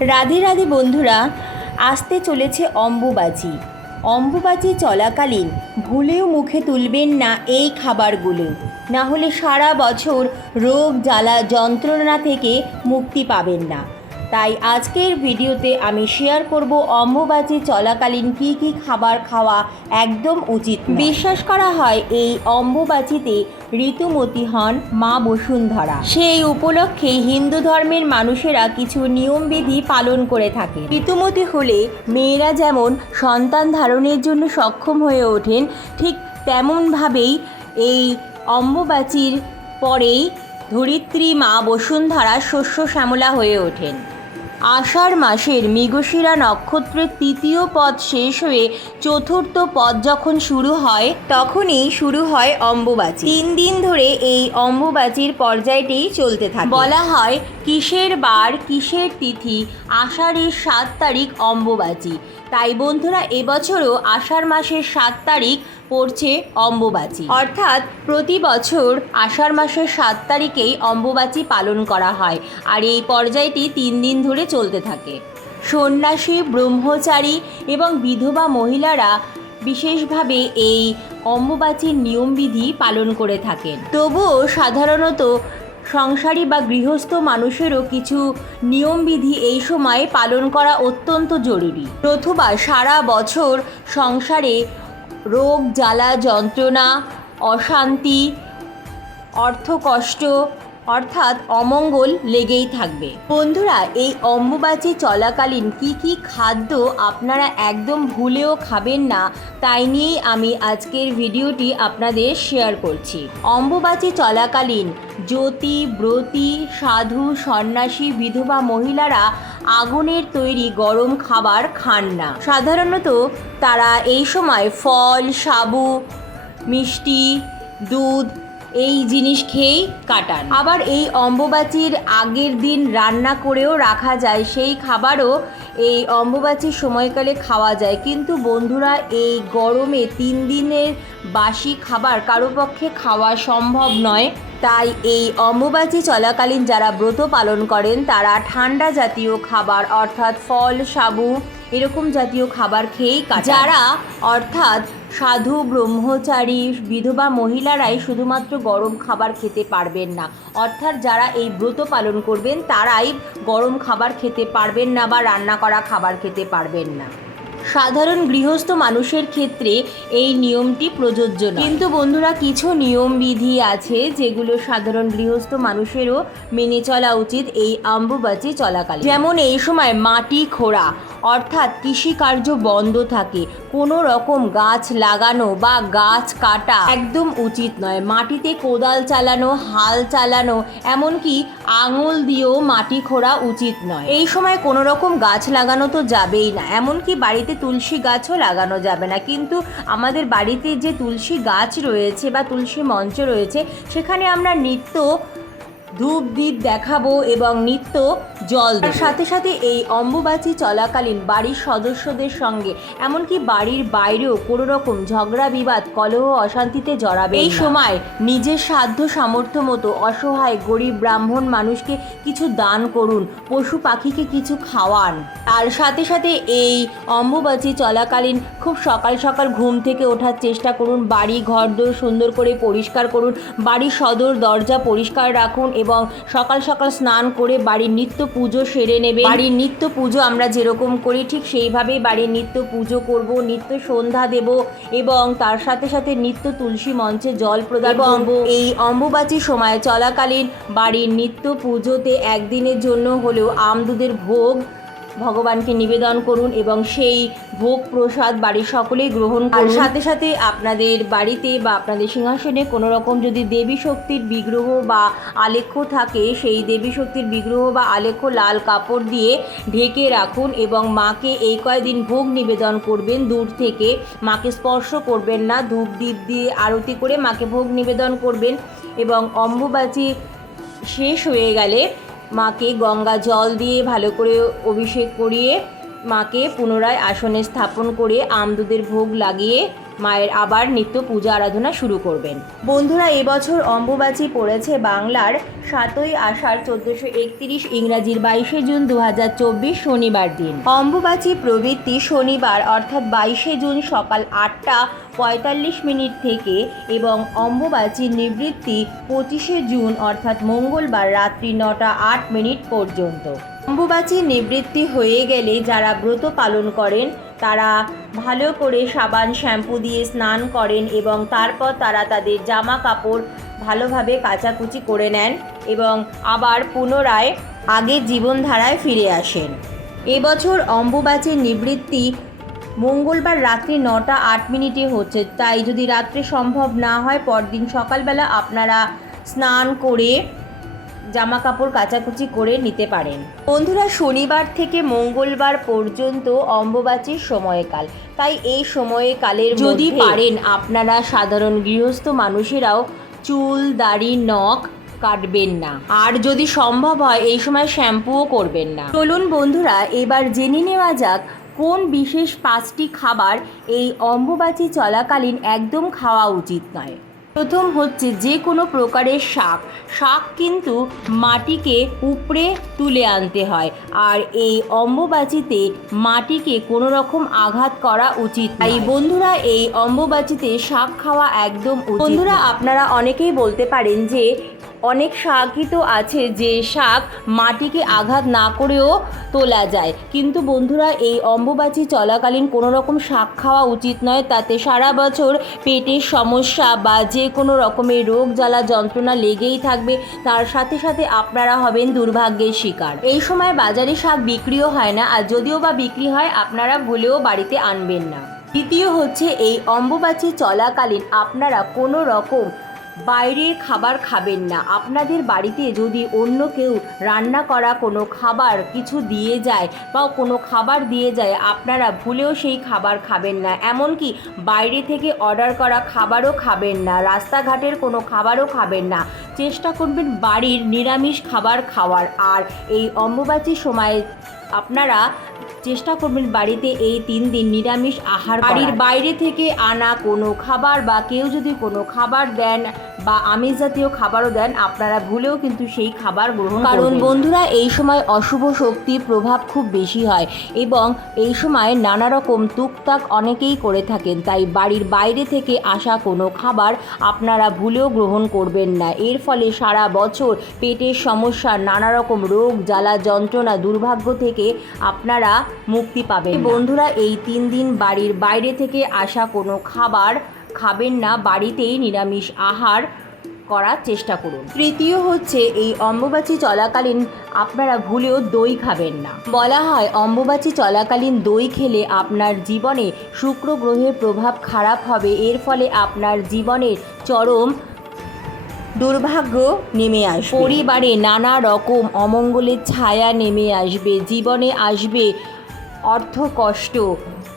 রাধে রাধে বন্ধুরা, আসতে চলেছে অম্বুবাচি। অম্বুবাচি চলাকালীন ভুলেও মুখে তুলবেন না এই খাবারগুলো। না হলে সারা বছর রোগ, জ্বালা, যন্ত্রণা থেকে মুক্তি পাবেন না। তাই আজকের ভিডিওতে আমি শেয়ার করব অম্বুবাচি চলাকালীন কি কি খাবার খাওয়া একদম উচিত বিশ্বাস করা হয় এই অম্বুবাচিতে ঋতুমতী হন মা বসুন্ধরা। সেই উপলক্ষে হিন্দু ধর্মের মানুষেরা কিছু নিয়মবিধি পালন করে থাকে ঋতুমতী হলে মেয়েরা যেমন সন্তান ধারণের জন্য সক্ষম হয়ে ওঠেন, ঠিক তেমনভাবেই এই অম্বুবাচির পরেই ধরিত্রী মা বসুন্ধরা শস্য শ্যামলা হয়ে ওঠেন। আষাঢ় মাসের মৃগশিরা নক্ষত্রের তৃতীয় পদ শেষ হয়ে চতুর্থ পদ যখন শুরু হয়, তখনই শুরু হয় অম্বুবাচী। তিন দিন ধরে এই অম্বুবাচীর পর্যায়টি চলতে থাকে। বলা হয়, কিসের বার, কিসের তিথি, আষাঢ়ের সাত তারিখ অম্বুবাচী। তাই বন্ধুরা, এবছরও আষাঢ় মাসের সাত তারিখ পড়ছে অম্বুবাচী। অর্থাৎ প্রতি বছর আষাঢ় মাসের সাত তারিখেই অম্বুবাচী পালন করা হয় আর এই পর্যায়টি তিন দিন ধরে চলতে থাকে। সন্ন্যাসী, ব্রহ্মচারী এবং বিধবা মহিলারা বিশেষভাবে এই অম্বুবাচীর নিয়মবিধি পালন করে থাকেন। তবুও সাধারণত সংসারী বা গৃহস্থ মানুষেরও কিছু নিয়মবিধি এই সময়ে পালন করা অত্যন্ত জরুরি। নতুবা সারা বছর সংসারে রোগ, জ্বালা, যন্ত্রণা, অশান্তি, অর্থকষ্ট অর্থাৎ অমঙ্গল লেগেই থাকবে। বন্ধুরা, এই অম্বুবাচী চলাকালীন কি কি খাদ্য আপনারা একদম ভুলেও খাবেন না, তাই নিয়েই আমি আজকের ভিডিওটি আপনাদের শেয়ার করছি। অম্বুবাচী চলাকালীন জ্যোতি, ব্রতী, সাধু, সন্ন্যাসী, বিধবা মহিলারা আগুনের তৈরি গরম খাবার খান না। সাধারণত তারা এই সময় ফল, সাবু, মিষ্টি, দুধ এই জিনিস খেয়েই কাটান। আবার এই অম্বুবাচীর আগের দিন রান্না করেও রাখা যায়, সেই খাবারও এই অম্বুবাচীর সময়কালে খাওয়া যায়। কিন্তু বন্ধুরা, এই গরমে তিন দিনের বাসি খাবার কারও পক্ষে খাওয়া সম্ভব নয়। তাই এই অম্বুবাচী চলাকালীন যারা ব্রত পালন করেন, তারা ঠান্ডা জাতীয় খাবার অর্থাৎ ফল সাবু এরকম জাতীয় খাবার খেয়েই যারা অর্থাৎ সাধু, ব্রহ্মচারী, বিধবা মহিলারাই শুধুমাত্র গরম খাবার খেতে পারবেন না। অর্থাৎ যারা এই ব্রত পালন করবেন, তারাই গরম খাবার খেতে পারবেন না বা রান্না করা খাবার খেতে পারবেন না। সাধারণ গৃহস্থ মানুষের ক্ষেত্রে এই নিয়মটি প্রযোজ্য কিন্তু বন্ধুরা, কিছু নিয়মবিধি আছে যেগুলো সাধারণ গৃহস্থ মানুষেরও মেনে চলা উচিত এই আম্বুবাচি চলাকালীন যেমন এই সময় মাটি খোঁড়া, অর্থাৎ কৃষিকার্য বন্ধ থাকে, কোনো রকম গাছ লাগানো বা গাছ কাটা একদম উচিত নয়। মাটিতে কোদাল চালানো, হাল চালানো, এমনকি আঙুল দিয়েও মাটি খোঁড়া উচিত নয়। এই সময় কোনো রকম গাছ লাগানো তো যাবেই না, এমনকি বাড়িতে তুলসী গাছও লাগানো যাবে না। কিন্তু আমাদের বাড়িতে যে তুলসী গাছ রয়েছে বা তুলসী মঞ্চ রয়েছে, সেখানে আমরা নিত্য ধূপ দ্বীপ দেখাবো এবং নিত্য জল দেব। সাথে সাথে এই অম্বুবাচী চলাকালীন বাড়ির সদস্যদের সঙ্গে এমনকি বাড়ির বাইরেও কোনো রকম ঝগড়া বিবাদ কলহ অশান্তিতে জড়াবে এই সময় নিজের সাধ্য সামর্থ্য মতো অসহায় গরিব ব্রাহ্মণ মানুষকে কিছু দান করুন পশু পাখিকে কিছু খাওয়ান আর সাথে সাথে এই অম্বুবাচী চলাকালীন খুব সকাল সকাল ঘুম থেকে ওঠার চেষ্টা করুন বাড়ি ঘর দোর সুন্দর করে পরিষ্কার করুন বাড়ির সদর দরজা পরিষ্কার রাখুন এবং সকাল সকাল স্নান করে বাড়ির নিত্য পুজো সেরে নেবে। বাড়ির নিত্য পুজো আমরা যেরকম করি ঠিক সেইভাবেই বাড়ির নিত্য পুজো করব নিত্য সন্ধ্যা দেব এবং তার সাথে সাথে নিত্য তুলসী মঞ্চে জল প্রদান করব। এই অম্বুবাচী সময় চলাকালীন বাড়ির নিত্য পুজোতে একদিনের জন্য হলেও আমদুদের ভোগ ভগবানকে নিবেদন করুন এবং সেই ভোগ প্রসাদ বাড়ির সকলেই গ্রহণ আর সাথে সাথে আপনাদের বাড়িতে বা আপনাদের সিংহাসনে কোনো রকম যদি দেবী শক্তির বিগ্রহ বা আলেখ্য থাকে, সেই দেবী শক্তির বিগ্রহ বা আলেখ্য লাল কাপড় দিয়ে ঢেকে রাখুন এবং মাকে এই কয়দিন ভোগ নিবেদন করবেন দূর থেকে। মাকে স্পর্শ করবেন না, ধূপ দ্বীপ দিয়ে আরতি করে মাকে ভোগ নিবেদন করবেন এবং অম্বুবাচী শেষ হয়ে গেলে মাকে গঙ্গা জল দিয়ে ভালো করে অভিষেক করিয়ে মাকে পুনরায় আসনে স্থাপন করে আমদুদের ভোগ লাগিয়ে মায়ের আবার নিত্য পূজা আরাধনা শুরু করবেন। বন্ধুরা, এবছর অম্বুবাচী পড়েছে বাংলার সাতই আষাঢ় চোদ্দোশো একত্রিশ ইংরাজির বাইশে জুন দু হাজার চব্বিশ শনিবার দিন। অম্বুবাচী প্রবৃত্তি শনিবার অর্থাৎ বাইশে জুন সকাল আটটা পঁয়তাল্লিশ মিনিট থেকে এবং অম্বুবাচীর নিবৃত্তি পঁচিশে জুন অর্থাৎ মঙ্গলবার রাত্রি নটা আট মিনিট পর্যন্ত। অম্বুবাচী নিবৃত্তি হয়ে গেলে যারা ব্রত পালন করেন তারা ভালো করে সাবান, শ্যাম্পু দিয়ে স্নান করেন এবং তারপর তারা তাদের জামা কাপড় ভালোভাবে কাচাকুচি করে নেন এবং আবার পুনরায় আগের জীবনধারায় ফিরে আসেন। এবছর অম্বুবাচীর নিবৃত্তি মঙ্গলবার রাত্রি নটা আট মিনিটে হচ্ছে। তাই যদি রাত্রে সম্ভব না হয়, পরদিন সকালবেলা আপনারা স্নান করে জামা কাপড় কাচাকুচি করে নিতে পারেন। বন্ধুরা শনিবার থেকে মঙ্গলবার পর্যন্ত অম্বুবাচীর সময়কাল। তাই এই সময়কালের যদি পারেন আপনারা সাধারণ গৃহস্থ মানুষেরাও চুল দাড়ি নখ কাটবেন না। আর যদি সম্ভব হয় এই সময় শ্যাম্পুও করবেন না। চলুন বন্ধুরা এবার জেনে নেওয়া যাক কোন বিশেষ পাঁচটি খাবার এই অম্বুবাচী চলাকালীন একদম খাওয়া উচিত নয়। প্রথম হচ্ছে যে কোনো প্রকারের শাক। শাক কিন্তু মাটিকে উপড়ে তুলে আনতে হয়। আর এই অম্বুবাচিতে মাটিকে কোনো রকম আঘাত করা উচিত তাই বন্ধুরা এই অম্বুবাচিতে শাক খাওয়া একদম বন্ধুরা আপনারা অনেকেই বলতে পারেন যে অনেক শাকই তো আছে, যে শাক মাটিকে আঘাত না করেও তোলা যায়। কিন্তু বন্ধুরা, এই অম্বুবাচী চলাকালীন কোনো রকম শাক খাওয়া উচিত নয়। তাতে সারা বছর পেটের সমস্যা বা যে কোনো রকমের রোগ জ্বালা যন্ত্রণা লেগেই থাকবে। তার সাথে সাথে আপনারা হবেন দুর্ভাগ্যের শিকার। এই সময় বাজারে শাক বিক্রিও হয় না, আর যদিও বা বিক্রি হয়, আপনারা ভুলেও বাড়িতে আনবেন না। দ্বিতীয় হচ্ছে, এই অম্বুবাচী চলাকালীন আপনারা কোনো রকম বাইরের খাবার খাবেন না। আপনাদের বাড়িতে যদি অন্য কেউ রান্না করা কোনো খাবার কিছু দিয়ে যায় বা কোনো খাবার দিয়ে যায়, আপনারা ভুলেও সেই খাবার খাবেন না। এমনকি বাইরে থেকে অর্ডার করা খাবারও খাবেন না। রাস্তাঘাটের কোনো খাবারও খাবেন না। চেষ্টা করবেন বাড়ির নিরামিষ খাবার খাওয়ার। আর এই অম্বুবাচীর সময়ে আপনারা চেষ্টা করবেন বাড়িতে এই তিন দিন নিরামিষ আহার বাড়ির বাইরে থেকে আনা কোনো খাবার বা কেউ যদি কোনো খাবার দেন বা আমিষ জাতীয় খাবারও দেন আপনারা ভুলেও কিন্তু সেই খাবার গ্রহণ কারণ বন্ধুরা এই সময় অশুভ শক্তির প্রভাব খুব বেশি হয় এবং এই সময় নানা রকম টুকটাক অনেকেই করে থাকেন। তাই বাড়ির বাইরে থেকে আসা কোনো খাবার আপনারা ভুলেও গ্রহণ করবেন না। এর ফলে সারা বছর পেটের সমস্যা নানা রকম রোগ জ্বালা যন্ত্রণা দুর্ভাগ্য থেকে আপনারা মুক্তি পাবেন বন্ধুরা এই তিন দিন বাড়ির বাইরে থেকে আসা কোনো খাবার খাবেন না বাড়িতেই নিরামিষ আহার করার চেষ্টা করুন। তৃতীয় হচ্ছে এই অম্বুবাচী চলাকালীন আপনারা ভুলেও দই খাবেন না। বলা হয় অম্বুবাচী চলাকালীন দই খেলে আপনার জীবনে শুক্র গ্রহের প্রভাব খারাপ হবে। এর ফলে আপনার জীবনের চরম দুর্ভাগ্য নেমে আসবে। পরিবারে নানা রকম অমঙ্গলের ছায়া নেমে আসবে। জীবনে আসবে অর্থ কষ্ট।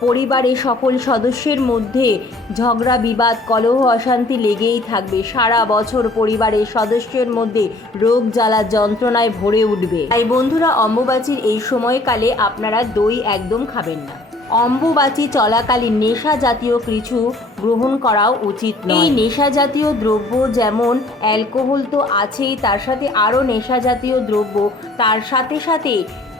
পরিবারে সকল সদস্যের মধ্যে ঝগড়া, বিবাদ, কলহ, অশান্তি লেগেই থাকবে। সারা বছর পরিবারের সদস্যের মধ্যে রোগ, জ্বালা, যন্ত্রণায় ভরে উঠবে। তাই বন্ধুরা, অম্বুবাচীর এই সময়কালে আপনারা দই একদম খাবেন না। অম্বুবাচী চলাকালীন নেশা জাতীয় কিছু গ্রহণ করাও উচিত। এই নেশা জাতীয় দ্রব্য যেমন অ্যালকোহল তো আছেই, তার সাথে আরও নেশা জাতীয় দ্রব্য, তার সাথে সাথে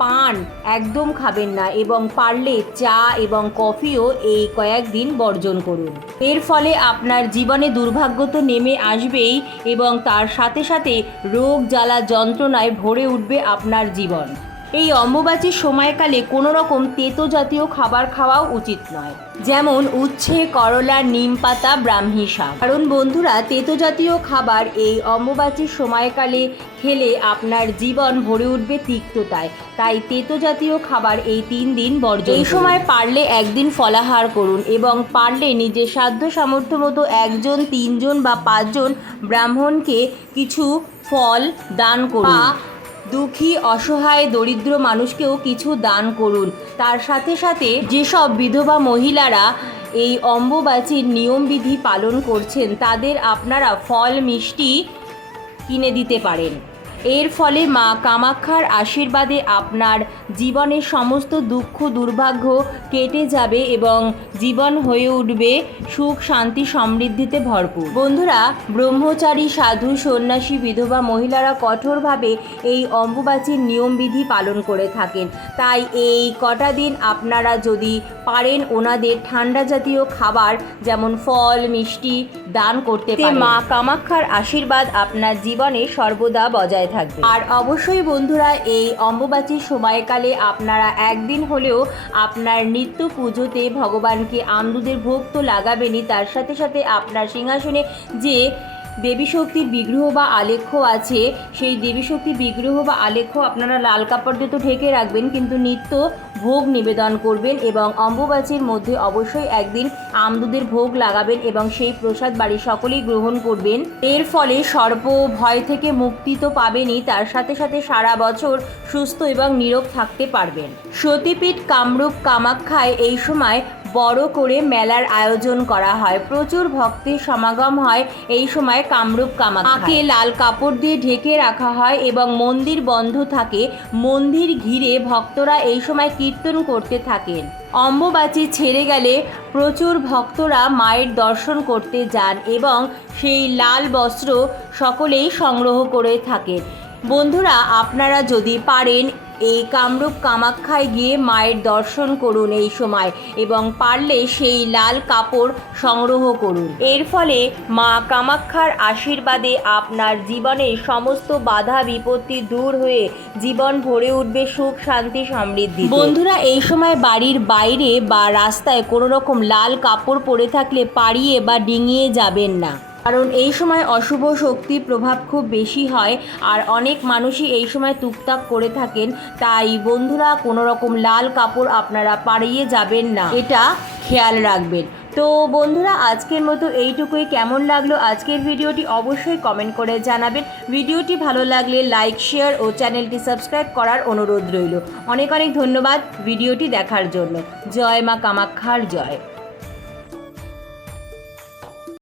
পান একদম খাবেন না এবং পারলে চা এবং কফিও এই কয়েকদিন বর্জন করুন এর ফলে আপনার জীবনে দুর্ভাগ্য তো নেমে আসবেই এবং তার সাথে সাথে রোগ জ্বালা যন্ত্রণায় ভরে উঠবে আপনার জীবন এই অম্বুবাচীর সময়কালে কোনো রকম তেতো জাতীয় খাবার খাওয়াও উচিত নয়। যেমন উচ্ছে করলা নিম পাতা ব্রাহ্মী শাক। কারণ বন্ধুরা তেতো জাতীয় খাবার এই অম্বুবাচীর সময়কালে খেলে আপনার জীবন ভরে উঠবে তিক্ততায়। তাই তেতো জাতীয় খাবার এই তিন দিন বর্জন এই সময় পারলে একদিন ফলাহার করুন এবং পারলে নিজের সাধ্য সামর্থ্য মতো একজন তিনজন বা পাঁচজন ব্রাহ্মণকে কিছু ফল দান করুন। দুঃখী, অসহায়, দরিদ্র মানুষকেও কিছু দান করুন। তার সাথে সাথে যেসব বিধবা মহিলারা এই অম্বুবাচীর নিয়মবিধি পালন করছেন, তাদের আপনারা ফল, মিষ্টি কিনে দিতে পারেন। এর ফলে মা কামাক্ষার আশীর্বাদে আপনার জীবনের সমস্ত দুঃখ দুর্ভাগ্য কেটে যাবে এবং জীবন হয়ে উঠবে সুখ শান্তি সমৃদ্ধিতে ভরপুর। বন্ধুরা ব্রহ্মচারী সাধু সন্ন্যাসী বিধবা মহিলারা কঠোরভাবে এই অম্বুবাচীর নিয়মবিধি পালন করে থাকেন। তাই এই কটা দিন আপনারা যদি পারেন ওনাদের ঠান্ডা জাতীয় খাবার যেমন ফল মিষ্টি দান করতে মা কামাক্ষার আশীর্বাদ আপনার জীবনে সর্বদা বজায় থাকবে। আর অবশ্যই বন্ধুরা, এই অম্বুবাচীর সময়কালে আপনারা একদিন হলেও আপনার নিত্য পুজোতে ভগবানকে আমদুদের ভোগ তো লাগাবেনই। তার সাথে সাথে আপনার সিংহাসনে যে দেবী শক্তির বিগ্রহ বা আলেখ্য আছে। সেই দেবী শক্তির বিগ্রহ বা আলেখ্য আপনারা লাল কাপড় দিয়ে তো ঢেকে রাখবেন, কিন্তু নিত্য ভোগ নিবেদন করবেন এবং অম্বুবাচীর মধ্যে অবশ্যই একদিন আমদুদের ভোগ লাগাবেন এবং সেই প্রসাদ বাড়ির সকলেই গ্রহণ করবেন। এর ফলে সর্প ভয় থেকে মুক্তি তো পাবেনই, তার সাথে সাথে সারা বছর সুস্থ এবং নীরব থাকতে পারবেন। সতীপীঠ কামরূপ কামাখ্যায় এই সময় বড় করে মেলার আয়োজন করা হয়। প্রচুর ভক্তের সমাগম হয় এই সময় কামরূপ কামাখ্যাকে লাল কাপড় দিয়ে ঢেকে রাখা হয় এবং মন্দির বন্ধ থাকে। মন্দির ঘিরে ভক্তরা এই সময় কীর্তন করতে থাকেন। অম্বুবাচী ছেড়ে গেলে প্রচুর ভক্তরা মায়ের দর্শন করতে যান এবং সেই লাল বস্ত্র সকলেই সংগ্রহ করে থাকেন। বন্ধুরা, আপনারা যদি পারেন এই কামরূপ কামাখ্যায় গিয়ে মায়ের দর্শন করুন এই সময় এবং পারলে সেই লাল কাপড় সংগ্রহ করুন। এর ফলে মা কামাক্ষার আশীর্বাদে আপনার জীবনের সমস্ত বাধা বিপত্তি দূর হয়ে জীবন ভরে উঠবে সুখ, শান্তি, সমৃদ্ধি। বন্ধুরা, এই সময় বাড়ির বাইরে বা রাস্তায় কোনো রকম লাল কাপড় পরে থাকলে পাড়িয়ে বা ডিঙিয়ে যাবেন না। কারণ এই সময় অশুভ শক্তির প্রভাব খুব বেশি হয় আর অনেক মানুষই এই সময় টুকটাক করে থাকেন। তাই বন্ধুরা, কোনো রকম লাল কাপড় আপনারা পাড়িয়ে যাবেন না। এটা খেয়াল রাখবেন। তো বন্ধুরা, আজকের মতো এইটুকুই। কেমন লাগল আজকের ভিডিওটি অবশ্যই কমেন্ট করে জানাবেন। ভিডিওটি ভালো লাগলে লাইক, শেয়ার ও চ্যানেলটি সাবস্ক্রাইব করার অনুরোধ রইল। অনেক অনেক ধন্যবাদ ভিডিওটি দেখার জন্য। জয় মা কামাক্ষার জয়।